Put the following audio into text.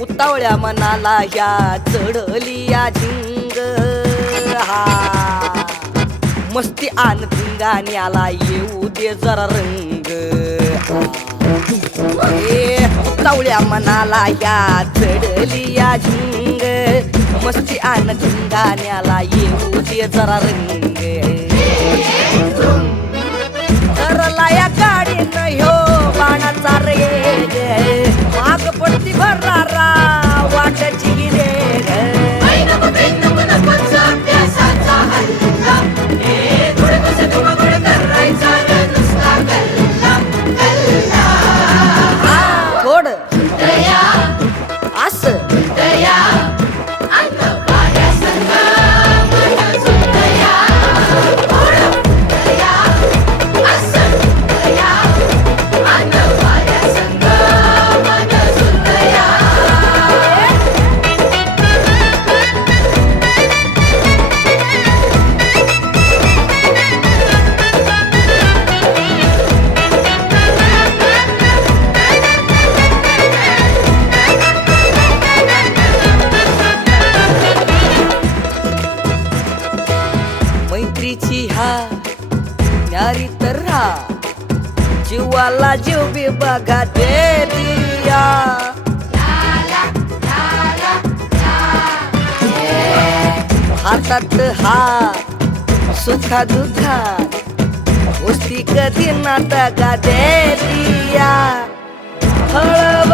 उतावळ्या मनाला या चढली या झिंग. हा. मस्ती आण धिंगाण्याला येऊ दे जरा रंग. ए उतावळ्या मनाला या चढली या झिंग. मस्ती आण धिंगाण्याला येऊ दे जरा रंग. माग पडती भरारा वाटची रात्रीची हा न्यारी तर हा जीवाला जीव बी बघा दे दिया हातात हा सुखा दुखा उस्ती कधी नाटका दे दिया फळ